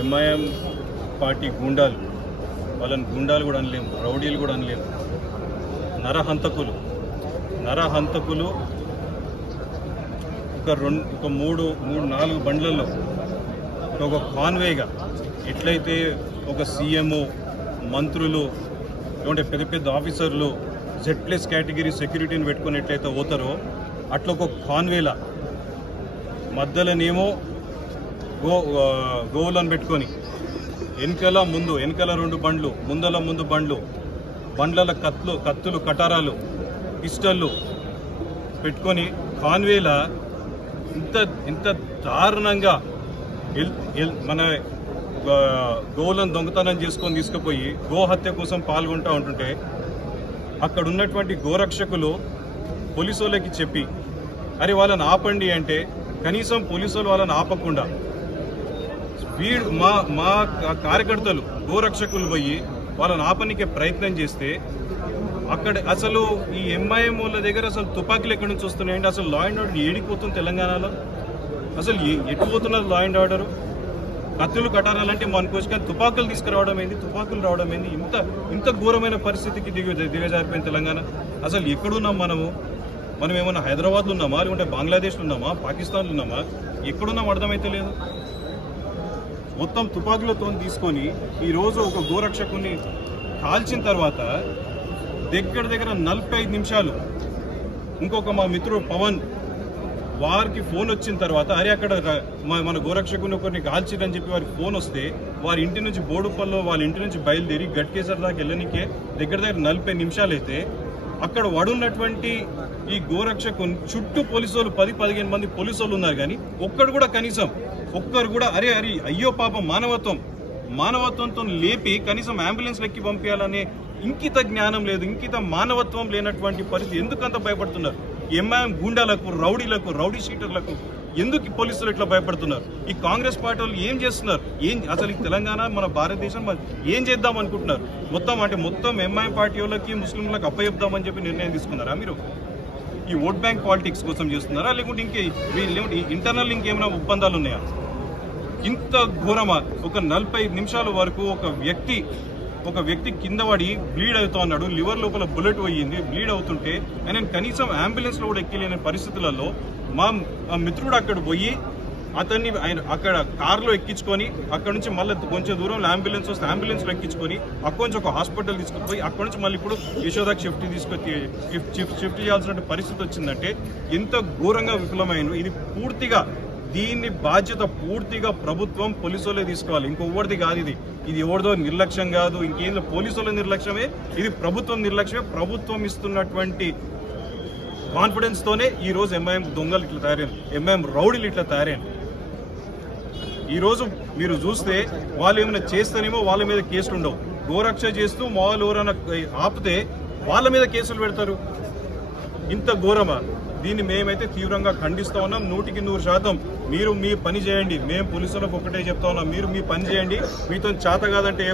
MIM party గూండాలు, వాళ్ళని గూండాలు కూడా అనలేము, రౌడీలు కూడా అనలేము, నరహంతకులు ఒక మూడు నాలుగు బండ్లలో ఒక కాన్వేగా ఎట్లయితే ఒక సీఎంఓ, మంత్రులు, లేకుంటే పెద్ద పెద్ద ఆఫీసర్లు Z+ కేటగిరీ సెక్యూరిటీని పెట్టుకుని ఎట్లయితే పోతారో అట్లా ఒక కాన్వేలా మధ్యలోనేమో గోవులను పెట్టుకొని వెనకల 2 బండ్లు, ముందు బండ్లు, బండ్ల కత్తులు, కటారాలు, పిస్టళ్ళు పెట్టుకొని కాన్వేలా ఇంత దారుణంగా మన గోవులను దొంగతనం చేసుకొని తీసుకుపోయి గోహత్య కోసం పాల్గొంటూ ఉంటుంటే అక్కడ ఉన్నటువంటి గోరక్షకులు పోలీసు వాళ్ళకి చెప్పి అరే వాళ్ళని ఆపండి అంటే కనీసం పోలీసు వాళ్ళని ఆపకుండా మా కార్యకర్తలు గోరక్షకులు పోయి వాళ్ళని ఆపనికే ప్రయత్నం చేస్తే అక్కడ అసలు ఈ ఎంఐఎం వాళ్ళ దగ్గర అసలు తుపాకీలు ఎక్కడి నుంచి వస్తున్నాయంటే అసలు లా అండ్ ఆర్డర్ ఏడిపోతుంది తెలంగాణలో. అసలు ఎటు పోతున్నది లా అండ్ ఆర్డర్? కత్తులు కటారాలంటే మనకోసం కానీ తుపాకులు తీసుకురావడం ఏంది, తుపాకులు రావడం ఏంది? ఇంత ఘోరమైన పరిస్థితికి దిగజారిపోయింది తెలంగాణ. అసలు ఎక్కడున్నాం మనం ఏమన్నా హైదరాబాద్లో ఉన్నామా, లేకుంటే బంగ్లాదేశ్లో ఉన్నామా, పాకిస్తాన్లో ఉన్నామా? ఎక్కడున్నాం అర్థమైతే లేదు. మొత్తం తుపాకులతో తీసుకొని ఈరోజు ఒక గోరక్షకుని కాల్చిన తర్వాత దగ్గర 45 నిమిషాలు ఇంకొక మా మిత్రుడు పవన్ వారికి ఫోన్ వచ్చిన తర్వాత అరే అక్కడ మన గోరక్షకుని ఒకరిని కాల్చిరని చెప్పి వారికి ఫోన్ వస్తే వారి ఇంటి నుంచి బోడుపల్లో వాళ్ళ ఇంటి నుంచి బయలుదేరి గట్కేసర్ దాకా వెళ్ళనికే దగ్గర 40 నిమిషాలు అయితే అక్కడ వడున్నటువంటి ఈ గోరక్షకుని చుట్టూ పోలీసు వాళ్ళు 10-15 మంది పోలీసు వాళ్ళు ఉన్నారు. కానీ ఒక్కరు కూడా అరే అయ్యో పాపం మానవత్వంతో లేపి కనీసం అంబులెన్స్ లెక్కి పంపించాలనే ఇంకిత జ్ఞానం లేదు, ఇంకిత మానవత్వం లేనటువంటి పరిస్థితి. ఎందుకంత భయపడుతున్నారు? ఎంఐఎం గూండాలకు, రౌడీ షీటర్లకు ఎందుకు పోలీసులు ఇట్లా భయపడుతున్నారు? ఈ కాంగ్రెస్ పార్టీ వాళ్ళు ఏం చేస్తున్నారు? అసలు ఈ తెలంగాణ మన భారతదేశం ఏం చేద్దాం అనుకుంటున్నారు? మొత్తం ఎంఐఎం పార్టీ వాళ్ళకి, ముస్లింలకు అప్పచెప్దామని చెప్పి నిర్ణయం తీసుకున్నారా మీరు? ఈ ఓట్ బ్యాంక్ పాలిటిక్స్ కోసం చేస్తున్నారా, లేకుంటే ఇంటర్నల్ ఇంకేమైనా ఒప్పందాలు ఉన్నాయా? ఇంత ఘోరమా? ఒక 45 నిమిషాల వరకు ఒక వ్యక్తి కింద పడి బ్లీడ్ అవుతా ఉన్నాడు, లివర్ లోపల బుల్లెట్ పోయింది, బ్లీడ్ అవుతుంటే ఆయన కనీసం అంబులెన్స్ లో కూడా ఎక్కలేని పరిస్థితులలో మా మిత్రుడు అక్కడ పోయి అతన్ని అక్కడ కారులో ఎక్కించుకొని అక్కడ నుంచి మళ్ళీ కొంచెం దూరంలో అంబులెన్స్ వస్తే అంబులెన్స్ లో ఎక్కించుకొని అక్కడి నుంచి ఒక హాస్పిటల్ తీసుకుపోయి అక్కడి నుంచి మళ్ళీ ఇప్పుడు యశోదాకి షిఫ్ట్ చేయాల్సిన పరిస్థితి వచ్చిందంటే ఎంత ఘోరంగా విఫలమైంది. దీన్ని బాధ్యత పూర్తిగా ప్రభుత్వం, పోలీసులే తీసుకోవాలి. ఇంకొకటిది కాదు ఇది ఎవరిదో నిర్లక్ష్యం కాదు, ఇంకేందో పోలీసుల నిర్లక్ష్యమే, ఇది ప్రభుత్వం నిర్లక్ష్యమే. ప్రభుత్వం ఇస్తున్నటువంటి కాన్ఫిడెన్స్ తోనే ఈ రోజు ఎంఐఎం దొంగలు ఇట్లా తయారైంది, ఎంఐఎం రౌడీలు ఇట్లా తయారైంది. ఈ రోజు మీరు చూస్తే వాళ్ళు ఏమైనా చేస్తేనేమో వాళ్ళ మీద కేసులు ఉండవు, గోరక్ష చేస్తూ వాళ్ళు ఎవరైనా ఆపితే వాళ్ళ మీద కేసులు పెడతారు. ఇంత ఘోరమా? దీన్ని మేమైతే తీవ్రంగా ఖండిస్తా ఉన్నాం. 100% మీరు మీ పని చేయండి. మేము పోలీసులకు ఒకటే చెప్తా ఉన్నాం, మీరు మీ పని చేయండి. మీతో చేత కాదంటే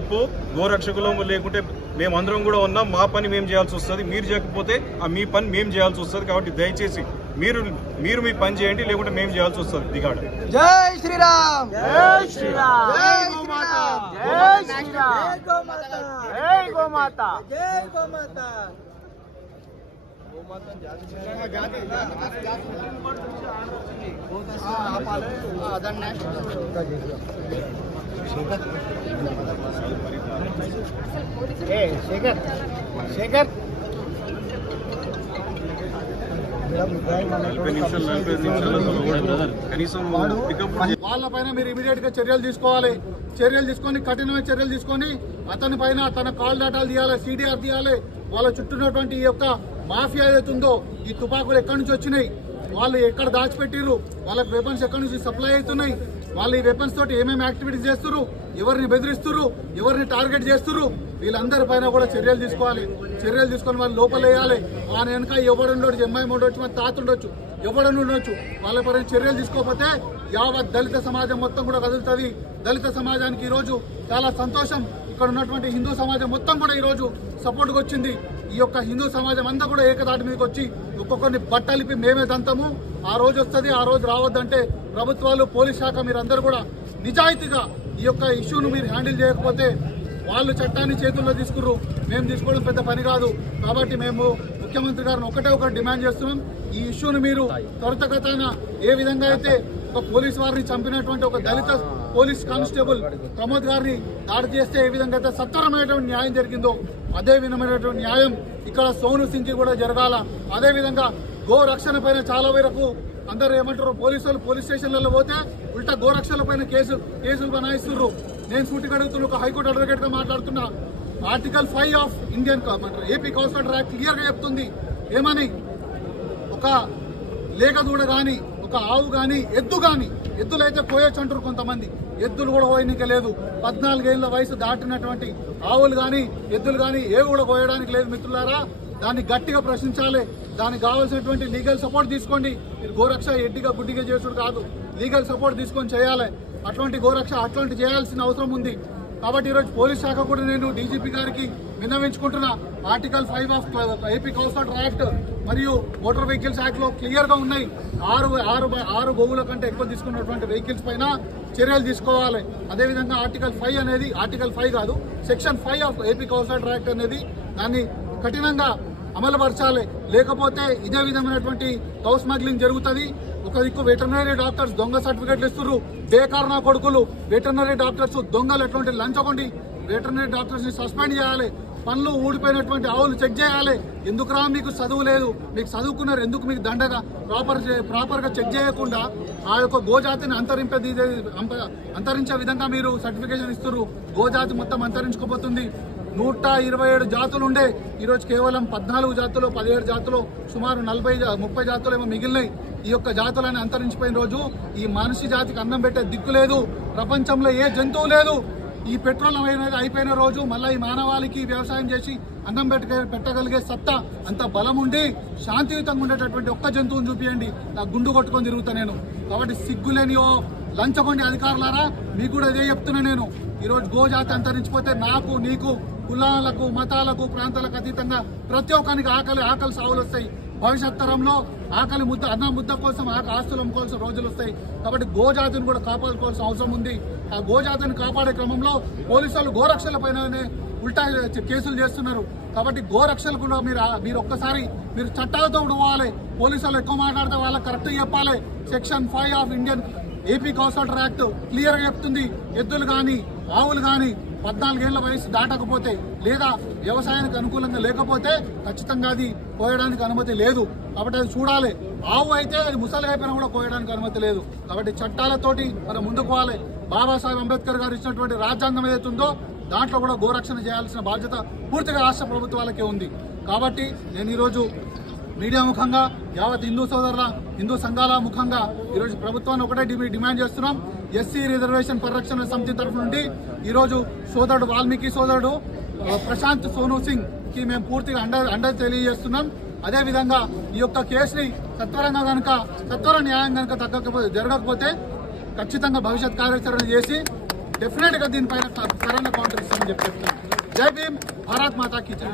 గోరక్షకులము లేకుంటే మేమందరం కూడా ఉన్నాం, మా పని మేము చేయాల్సి వస్తుంది. మీరు చేయకపోతే మీ పని మేము చేయాల్సి వస్తుంది. కాబట్టి దయచేసి మీరు మీ పని చేయండి, లేకుంటే మేము చేయాల్సి వస్తుంది. దిగాడ. జై శ్రీరామ్, జై శ్రీరామ్, జై గోమాత, జై శ్రీరామ్, జై గోమాత, జై గోమాత, జై గోమాత. శేఖర్ వాళ్ళపైన మీరు ఇమీడియట్ గా చర్యలు తీసుకోవాలి. చర్యలు తీసుకొని కఠినమైన చర్యలు తీసుకొని అతని పైన తన కాల్ డాటాలు తీయాలి, CDR తీయాలి. వాళ్ళ చుట్టూన్నటువంటి ఈ యొక్క మాఫియా ఏదైతుందో, ఈ తుపాకులు ఎక్కడి నుంచి వచ్చినాయి, వాళ్ళు ఎక్కడ దాచిపెట్టిరు, వాళ్ళకి వెపన్స్ ఎక్కడి నుంచి సప్లై అవుతున్నాయి, వాళ్ళు ఈ వెపన్స్ తోటి ఏమేమి యాక్టివిటీస్ చేస్తున్నారు, ఎవరిని బెదిరిస్తున్నారు, ఎవరిని టార్గెట్ చేస్తున్నారు, వీళ్ళందరి పైన కూడా చర్యలు తీసుకోవాలి. చర్యలు తీసుకొని వాళ్ళు లోపల వేయాలి. వాళ్ళ వెనక ఎవడుండొచ్చు, ఎంఐఎం ఉండొచ్చు, మన తాత ఉండొచ్చు, ఎవడని ఉండొచ్చు. వాళ్ళ పైన చర్యలు తీసుకోకపోతే యావత్ దళిత సమాజం మొత్తం కూడా కదులుతుంది. దళిత సమాజానికి ఈరోజు చాలా సంతోషం. ఇక్కడ ఉన్నటువంటి హిందూ సమాజం మొత్తం కూడా ఈరోజు సపోర్ట్గా వచ్చింది. ఈ యొక్క హిందూ సమాజం అంతా కూడా ఏకదాటి మీదకి వచ్చి ఒక్కొక్కరిని బట్టలిపి మేమే దంతము. ఆ రోజు వస్తుంది, ఆ రోజు రావద్దంటే ప్రభుత్వాలు, పోలీస్ శాఖ మీరందరూ కూడా నిజాయితీగా ఈ యొక్క ఇష్యూను మీరు హ్యాండిల్ చేయకపోతే వాళ్ళు చట్టాన్ని చేతుల్లో తీసుకుర్రు. మేము తీసుకోవడం పెద్ద పని కాదు. కాబట్టి మేము ముఖ్యమంత్రి గారిని ఒకటి డిమాండ్ చేస్తున్నాం. ఈ ఇష్యూను మీరు త్వరితగతిన ఏ విధంగా అయితే ఒక పోలీస్ వారిని చంపినటువంటి ఒక దళిత పోలీస్ కానిస్టేబుల్ ప్రమోద్ గారిని దాడి చేస్తే ఏ విధంగా అయితే సత్వరమైనటువంటి న్యాయం జరిగిందో అదే విధమైనటువంటి న్యాయం ఇక్కడ సోను సింగ్ కి కూడా జరగాల. అదే విధంగా గో రక్షణ పైన చాలా వరకు అందరూ ఏమంటారు, పోలీసులు పోలీస్ స్టేషన్లలో పోతే ఉల్టా గోరక్షల పైన కేసులు బనాయిస్తున్నారు. నేను సూటిగా అడుగుతున్న ఒక హైకోర్టు అడ్వకేట్ గా మాట్లాడుతున్నా. Article 5 of Indian AP council act clear గా చెప్తుంది ఏమని, ఒక లేగ దూడ గాని, ఒక ఆవు గాని, ఎద్దు గాని, ఎద్దులైతే పోయొచ్చు అంటారు కొంతమంది, ఎద్దులు కూడా పోయనిక లేదు. 14 ఏళ్ల వయసు దాటినటువంటి ఆవులు గాని, ఎద్దులు గాని ఏవి కూడా పోయడానికి లేదు. మిత్రులారా, దాన్ని గట్టిగా ప్రశ్నించాలి. దానికి కావాల్సినటువంటి లీగల్ సపోర్ట్ తీసుకోండి. మీరు గోరక్ష ఎడ్డిగా గుడ్డిగా చేసుడు కాదు, లీగల్ సపోర్ట్ తీసుకొని చేయాలి. అట్లాంటి గోరక్ష అట్లాంటి చేయాల్సిన అవసరం ఉంది. కాబట్టి ఈరోజు పోలీస్ శాఖ కూడా నేను డీజీపీ గారికి విన్నవించుకుంటున్నా. Article 5 of AP council act మరియు మోటార్ వెహికల్స్ యాక్ట్ లో క్లియర్ గా ఉన్నాయి. 6 బొగుల కంటే ఎక్కువ తీసుకున్నటువంటి వెహికల్స్ పైన చర్యలు తీసుకోవాలి. అదేవిధంగా ఆర్టికల్ 5 అనేది, ఆర్టికల్ 5 కాదు, section 5 of AP council act అనేది దాన్ని కఠినంగా అమలుపరచాలి. లేకపోతే ఇదే విధమైనటువంటి కౌ స్మగ్లింగ్ జరుగుతుంది. ఒక దిక్కు వెటర్నరీ డాక్టర్స్ దొంగ సర్టిఫికెట్లు ఇస్తున్నారు. బేకారణ కొడుకులు వెటర్నరీ డాక్టర్స్ దొంగలు ఎటువంటి లంచగొండి వెటర్నరీ డాక్టర్స్ ని సస్పెండ్ చేయాలి. పనులు ఊడిపోయినటువంటి ఆవులు చెక్ చేయాలి. ఎందుకురా మీకు చదువు లేదు, మీకు చదువుకున్నారు ఎందుకు, మీకు దండగా ప్రాపర్ గా చెక్ చేయకుండా ఆ యొక్క గోజాతిని అంతరించే విధంగా మీరు సర్టిఫికేషన్ ఇస్తున్నారు. గోజాతి మొత్తం అంతరించుకోబోతుంది. 127 జాతులు ఉండే ఈరోజు కేవలం 14 జాతులు, 17 జాతులు, సుమారు 30 జాతులు ఏమో మిగిలినాయి. ఈ యొక్క జాతులని అంతరించిపోయిన రోజు ఈ మనిషి జాతికి అన్నం పెట్టే దిక్కు లేదు. ప్రపంచంలో ఏ జంతువు లేదు. ఈ పెట్రోల్ అనేది అయిపోయిన రోజు మళ్ళీ ఈ మానవాళికి వ్యవసాయం చేసి అన్నం పెట్టగలిగే సత్తా, అంత బలం ఉండి శాంతియుతంగా ఉండేటటువంటి ఒక్క జంతువుని చూపియండి, నా గుండు కొట్టుకొని తిరుగుతా నేను. కాబట్టి సిగ్గులేని ఓ లంచగొండి అధికారులారా, మీకు కూడా ఇదే చెప్తున్నా నేను. ఈరోజు గోజాతి అంతరించిపోతే నాకు, నీకు, కులాలకు, మతాలకు, ప్రాంతాలకు అతీతంగా ప్రతి ఒక్కరికి ఆకలి సావులు వస్తాయి. భవిష్యత్ తరంలో ఆకలి ముద్ద, అన్న ముద్ద కోసం ఆస్తులు అమ్ముకోవాల్సిన రోజులు వస్తాయి. కాబట్టి గోజాతిని కూడా కాపాడుకోవాల్సిన అవసరం ఉంది. ఆ గోజాతిని కాపాడే క్రమంలో పోలీసులు గోరక్షల పైన ఉల్టా కేసులు చేస్తున్నారు. కాబట్టి గోరక్షలు కూడా మీరు ఒక్కసారి మీరు చట్టాలతో పోవాలి. పోలీసులు ఎక్కువ మాట్లాడితే వాళ్ళకి కరెక్ట్ చెప్పాలి. Section 5 of Indian AP council act clear గా చెప్తుంది. ఎద్దులు గాని, ఆవులు గాని 14 ఏళ్ల వయసు దాటకపోతే లేదా వ్యవసాయానికి అనుకూలంగా లేకపోతే ఖచ్చితంగా అది కోయడానికి అనుమతి లేదు. కాబట్టి అది చూడాలి. ఆవు అయితే అది ముసలిగా అయిపోయినా కూడా కోయడానికి అనుమతి లేదు. కాబట్టి చట్టాలతోటి మనం ముందుకు పోవాలి. బాబాసాహెబ్ అంబేద్కర్ గారు ఇచ్చినటువంటి రాజ్యాంగం ఏదైతే ఉందో దాంట్లో కూడా గోరక్షణ చేయాల్సిన బాధ్యత పూర్తిగా రాష్ట్ర ప్రభుత్వాలకే ఉంది. కాబట్టి నేను ఈరోజు మీడియా ముఖంగా, యావత్ హిందూ సోదరుల, హిందూ సంఘాల ముఖంగా ఈరోజు ప్రభుత్వాన్ని ఒకటే డిమాండ్ చేస్తున్నాం. ఎస్సీ రిజర్వేషన్ పరిరక్షణ సమితి తరఫు నుండి ఈరోజు సోదరుడు వాల్మీకి సోదరుడు ప్రశాంత్ సోను సింగ్ కి మేము పూర్తిగా అండ తెలియజేస్తున్నాం. అదేవిధంగా ఈ యొక్క కేసుని సత్వర న్యాయం కనుక జరగకపోతే ఖచ్చితంగా భవిష్యత్ కార్యాచరణ చేసి డెఫినెట్ గా దీనిపైన సరైన కౌంటర్ ఇస్తామని చెప్తున్నాం. జై భీమ్, భారత్ మాతా కీ జై.